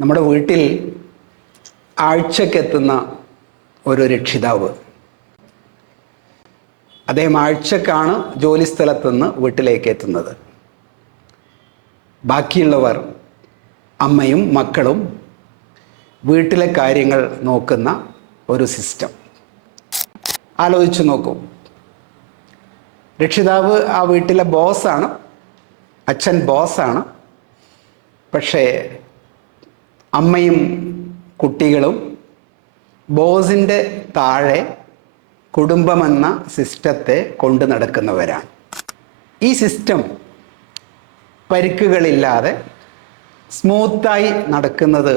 നമ്മുടെ വീട്ടിൽ ആഴ്ചക്കെത്തുന്ന ഒരു രക്ഷിതാവ്. അദ്ദേഹം ആഴ്ചക്കാണ് ജോലി സ്ഥലത്തുനിന്ന് വീട്ടിലേക്ക് എത്തുന്നത്. ബാക്കിയുള്ളവർ അമ്മയും മക്കളും വീട്ടിലെ കാര്യങ്ങൾ നോക്കുന്ന ഒരു സിസ്റ്റം. ആലോചിച്ച് നോക്കൂ. രക്ഷിതാവ് ആ വീട്ടിലെ ബോസാണ്, അച്ഛൻ ബോസാണ്. പക്ഷേ അമ്മയും കുട്ടികളും ബോസിൻ്റെ താഴെ കുടുംബമെന്ന സിസ്റ്റത്തെ കൊണ്ടു നടക്കുന്നവരാണ്. ഈ സിസ്റ്റം പരിക്കുകളില്ലാതെ സ്മൂത്തായി നടക്കുന്നത്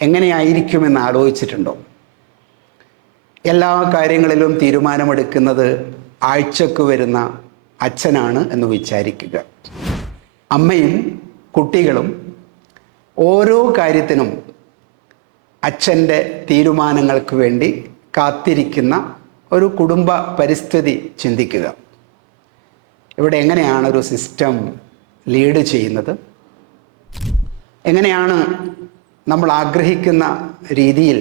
എങ്ങനെയായിരിക്കുമെന്ന് ആലോചിച്ചിട്ടുണ്ടോ? എല്ലാ കാര്യങ്ങളിലും തീരുമാനമെടുക്കുന്നത് ആഴ്ചക്ക് വരുന്ന അച്ഛനാണ് എന്ന് വിചാരിക്കുക. അമ്മയും കുട്ടികളും ഓരോ കാര്യത്തിനും അച്ഛൻ്റെ തീരുമാനങ്ങൾക്ക് വേണ്ടി കാത്തിരിക്കുന്ന ഒരു കുടുംബ പരിസ്ഥിതി ചിന്തിക്കുക. ഇവിടെ എങ്ങനെയാണ് ഒരു സിസ്റ്റം ലീഡ് ചെയ്യുന്നത്? എങ്ങനെയാണ് നമ്മൾ ആഗ്രഹിക്കുന്ന രീതിയിൽ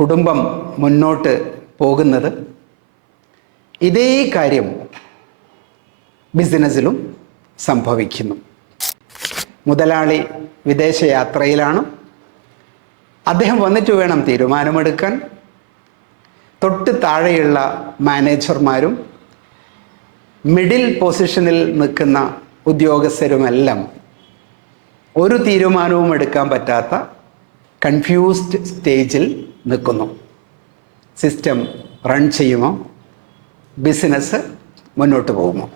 കുടുംബം മുന്നോട്ട് പോകുന്നത്? ഇതേ കാര്യം ബിസിനസ്സിലും സംഭവിക്കുന്നു. മുതലാളി വിദേശ യാത്രയിലാണ്. അദ്ദേഹം വന്നിട്ട് വേണം തീരുമാനമെടുക്കാൻ. തൊട്ട് താഴെയുള്ള മാനേജർമാരും മിഡിൽ പൊസിഷനിൽ നിൽക്കുന്ന ഉദ്യോഗസ്ഥരുമെല്ലാം ഒരു തീരുമാനവും എടുക്കാൻ പറ്റാത്ത കൺഫ്യൂസ്ഡ് സ്റ്റേജിൽ നിൽക്കുന്നു. സിസ്റ്റം റൺ ചെയ്യുമോ? ബിസിനസ് മുന്നോട്ട് പോകുമോ?